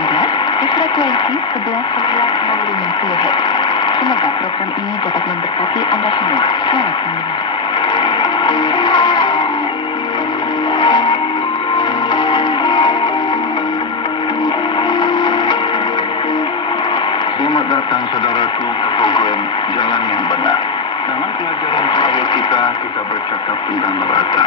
di frekuensi 11.95 kHz. Semoga program ini dapat memberkati Anda semua. Selamat mendengar. Selamat datang saudaraku ke program Jalan yang Benar. Dalam pelajaran terakhir kita bercakap tentang neraka,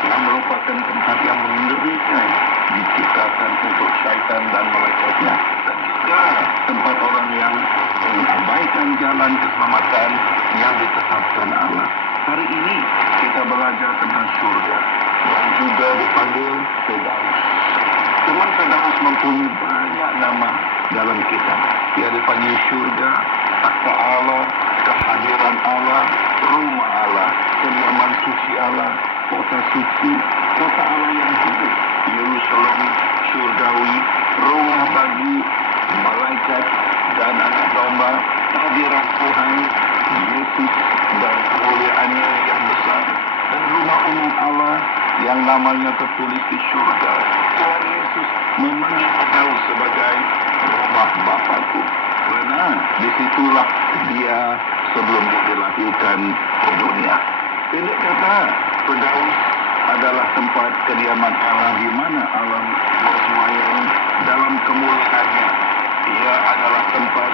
yang merupakan tempat yang mengerikan, diciptakan untuk syaitan dan malaikatnya, dan juga tempat orang yang mengabaikan jalan keselamatan yang ditetapkan Allah. Hari ini kita belajar tentang surga, yang juga dipanggil Firdaus. Teman Firdaus mempunyai banyak nama dalam kitab. Dia dipanggil surga, takhta Allah, kehadiran Allah, rumah Allah, kediaman suci Allah, kota suci, kota Allah yang hidup, Yerusalem surgawi, rumah bagi malaikat dan anak domba, kehadiran Tuhan Yesus dan kemuliaannya yang besar, dan rumah umum Allah yang namanya tertulis di surga. Tuhan Yesus memanggil Firdaus sebagai rumah Bapakku, karena disitulah dia sebelum dia dilahirkan ke dunia. Pendek kata, Firdaus adalah tempat kediaman Allah di mana Allah bersemayam dalam kemuliaannya. Ia adalah tempat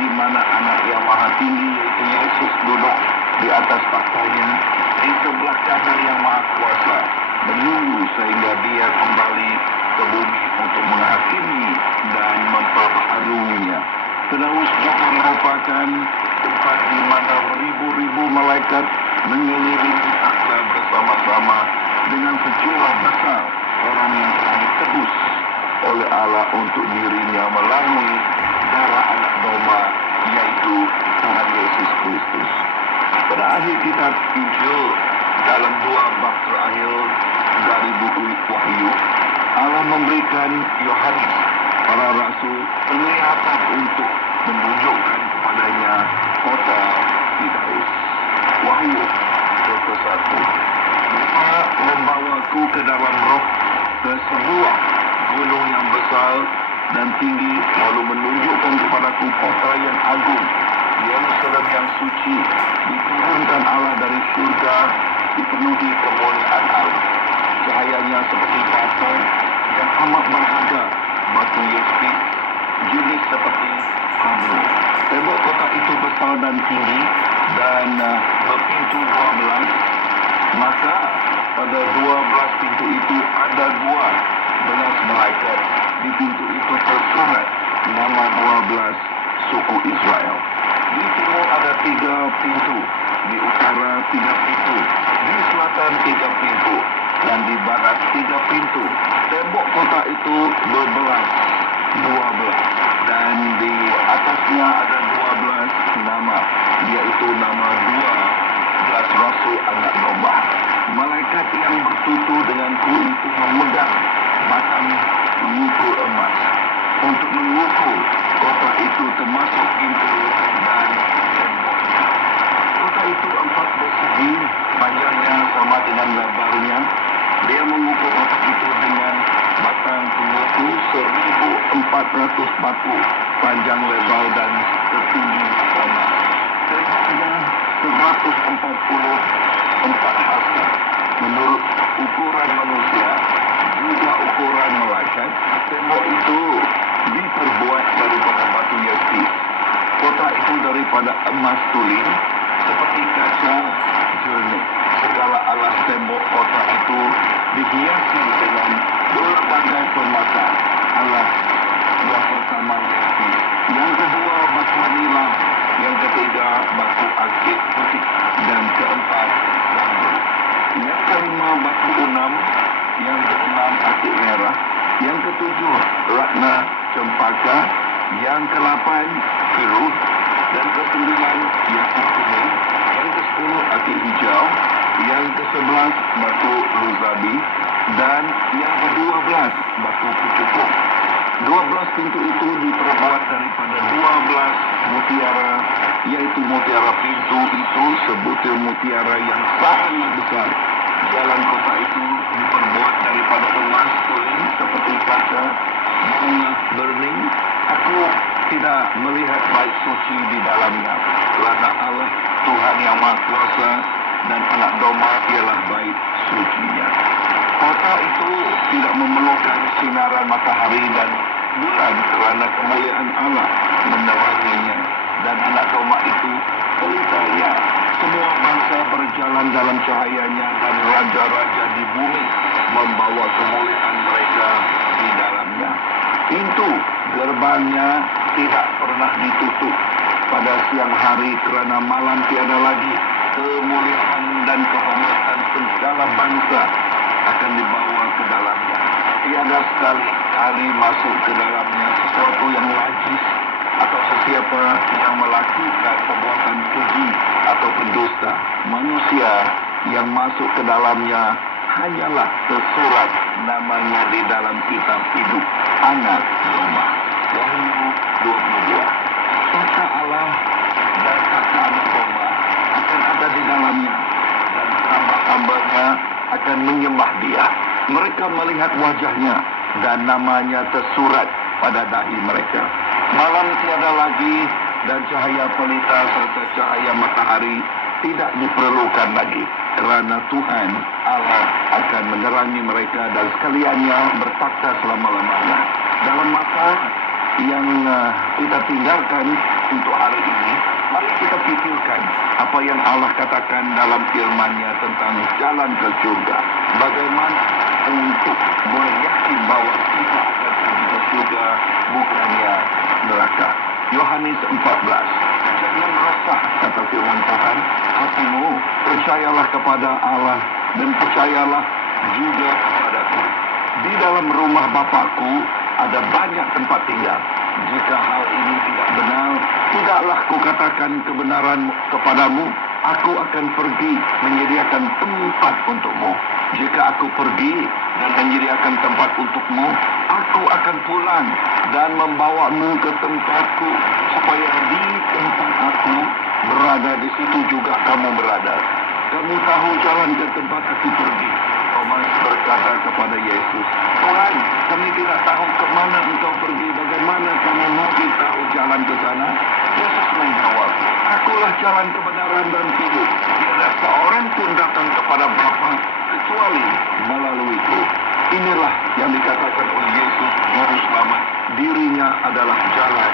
di mana anak yang maha tinggi yaitu Yesus duduk di atas tahtanya di sebelah kanan yang maha kuasa, menunggu sehingga dia kembali ke bumi untuk menghakimi dan memperbaharuinya. Firdaus juga merupakan tempat di mana ribu-ribu malaikat mengelilingi takhta bersama-sama dengan sejumlah besar orang yang telah ditebus oleh Allah untuk dirinya melalui darah anak domba, yaitu Tuhan Yesus Kristus. Pada akhir kitab Injil, dalam 2 bab terakhir dari buku Wahyu, Allah memberikan Yohanes, para rasul, penglihatan untuk menunjukkan kepadanya kota Firdaus. Wahyu ke-1, Dia membawaku ke dalam roh ke sebuah gunung yang besar dan tinggi, lalu menunjukkan kepadaku kota yang agung, Yerusalem yang suci, diturunkan Allah dari surga, dipenuhi kemuliaan Allah. Cahayanya seperti batu yang amat berharga, batu yaspis, jenis seperti abu. Tembok kota itu besar dan tinggi dan berpintu 12. Maka pada 12 pintu itu ada 12 malaikat. Di pintu itu tersurat nama 12 suku Israel. Di timur ada 3 pintu, di utara 3 pintu, di selatan 3 pintu, dan di barat 3 pintu. Tembok kota itu 12, dan di atasnya ada 12 nama, yaitu nama 12 rasul anak domba. Malaikat yang bertutur denganku itu memegang batang mengukur emas untuk mengukur kota itu termasuk pintu dan temboknya. Kota itu 4 persegi, panjangnya sama dengan lebarnya. Dia mengukur kota itu dengan batang pengukur 1.400 batu, panjang, lebar dan tertinggi sama. Tingginya 144 hasta. Menurut ukuran manusia, juga ukuran malaikat, tembok itu diperbuat daripada batu yaspis. Kota itu daripada emas tulen seperti kaca jernih. Segala alas tembok kota itu dihiasi dengan berbagai permata. Alas yang pertama yaspis, yang kedua batu nilam, yang ketiga batu akik putih, dan keempat bambu. Yang kelima batu unam, yang keenam akik merah, yang ketujuh ratna cempaka, yang ke-8 kirut, dan ke-9 yakut kuning, yang ke-10 akik hijau, yang ke-11 batu ruzabi, dan yang ke-12 batu kucukuk. 12 pintu itu diperbuat daripada 12 mutiara, yaitu mutiara pintu itu sebutir mutiara yang sangat besar. Jalan kota itu diperbuat daripada emas tulen seperti kaca bunga bening, aku tidak melihat bait suci di dalamnya. Kerana Allah Tuhan yang Maha Kuasa dan Anak Domba ialah bait sucinya. Kota itu tidak memerlukan sinaran matahari dan bulan kerana kemuliaan Allah meneranginya, dan Anak Domba itu pelitanya. Semua bangsa berjalan dalam cahayanya, dan raja-raja di bumi membawa kemuliaan mereka di dalamnya. Pintu gerbangnya tidak pernah ditutup pada siang hari, kerana malam tiada lagi. Kemuliaan dan kehormatan segala bangsa akan dibawa ke dalamnya. Tiada sekali kali masuk ke dalamnya sesuatu yang najis atau sesiapa yang melakukan perbuatan keji atau pendusta. Manusia yang masuk ke dalamnya hanyalah tersurat namanya di dalam kitab hidup Anak Domba. Wahyu 22. Kata Allah dan kata Anak Domba akan ada di dalamnya, dan hamba-hambanya akan menyembah dia. Mereka melihat wajahnya, dan namanya tersurat pada dahi mereka. Malam tiada lagi, dan cahaya pelita serta cahaya matahari tidak diperlukan lagi, kerana Tuhan Allah akan menerangi mereka, dan sekaliannya bertakhta selama-lamanya. Dalam masa yang kita tinggalkan untuk hari ini, mari kita pikirkan apa yang Allah katakan dalam firman-Nya tentang jalan ke surga. Bagaimana untuk boleh yakin bahawa kita akan pergi ke surga, bukannya neraka. Yohanes 14. Jangan resah, kata firman Tuhan, hatimu, percayalah kepada Allah dan percayalah juga kepadaku. Di dalam rumah Bapakku ada banyak tempat tinggal. Jika hal ini tidak benar, tidaklah kukatakan kebenaran kepadamu. Aku akan pergi menyediakan tempat untukmu. Jika aku pergi dan menyediakan tempat untukmu, aku akan pulang dan membawamu ke tempatku, supaya di tempat aku berada, di situ juga kamu berada. Kamu tahu jalan ke tempat aku pergi. Thomas berkata kepada Yesus, Tuhan, kami tidak tahu ke mana engkau pergi. Bagaimana kami mungkin tahu jalan ke sana? Yesus menjawab, Akulah jalan kebenaran dan hidup. Tiada seorang pun datang kepada Bapa kecuali melaluiku. Inilah yang dikatakan oleh Yesus, Juru Selamat. Dirinya adalah jalan.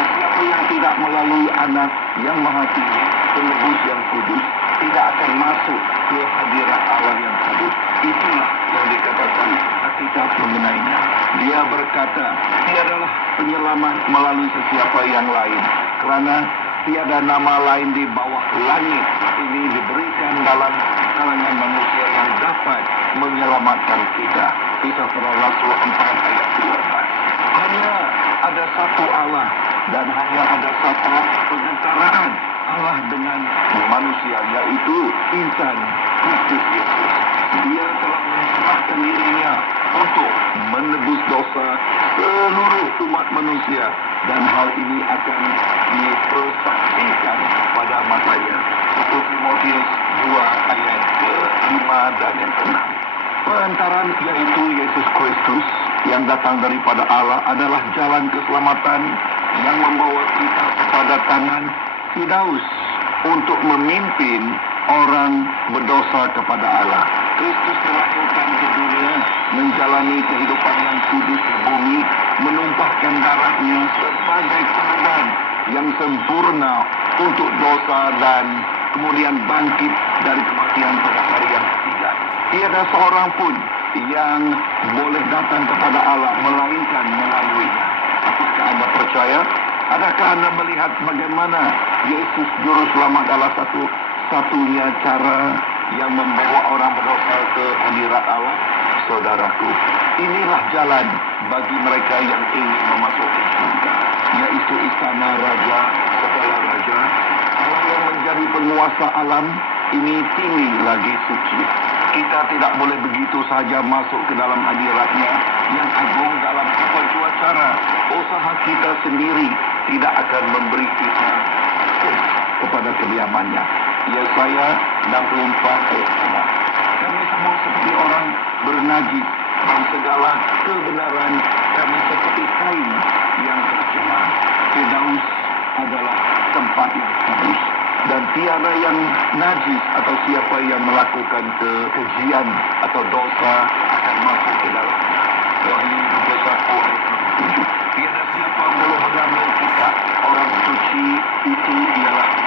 Siapa yang tidak melalui Anak yang Maha Tinggi, Penebus yang kudus, tidak akan masuk ke hadirat Allah yang kudus. Itulah yang dikatakan Alkitab mengenainya. Dia berkata, tiadalah penyelamat melalui sesiapa yang lain, kerana tiada nama lain di bawah langit ini diberikan dalam kalangan manusia yang dapat menyelamatkan kita. Kisah Para Rasul 4 ayat 12. Hanya ada satu Allah, dan hanya ada satu pengantaraan Allah dengan manusia, yaitu insan Kristus Yesus. Dia telah menyerahkan dirinya untuk menebus dosa seluruh umat manusia, dan hal ini akan dipersaksikan pada masanya. 1 Timotius 2 ayat ke-5 dan yang ke-6. Perantaran, yaitu Yesus Kristus yang datang daripada Allah, adalah jalan keselamatan yang membawa kita kepada tangan Firdaus untuk memimpin orang berdosa kepada Allah. Kristus dilahirkan ke dunia, menjalani kehidupan yang kudus di bumi, menumpahkan darahnya sebagai korban yang sempurna untuk dosa, dan kemudian bangkit dari kematian pada hari yang ketiga. Tiada seorang pun yang boleh datang kepada Allah melainkan melaluinya. Apakah Anda percaya? Adakah Anda melihat bagaimana Yesus Juru Selamat adalah satu-satunya cara yang membawa orang berdosa ke hadirat Allah? Saudaraku, inilah jalan bagi mereka yang ingin memasuki surga, yaitu istana Raja segala Raja. Allah yang menjadi penguasa alam ini tinggi lagi suci. Kita tidak boleh begitu saja masuk ke dalam hadiratnya yang agung dalam apa jua cara. Usaha kita sendiri tidak akan memberi kita akses kepada kediamannya. Yesaya 64 ayat 6. Kami semua seperti orang bernajis, dan segala kebenaran kami kami seperti kain yang tercemar. Firdaus adalah tempat yang kudus. Dan tiada yang najis atau siapa yang melakukan kekejian atau dosa akan masuk ke dalamnya. Wahyu 21 ayat 7. Tiada siapa boleh mengambil kita. Orang suci itu ialah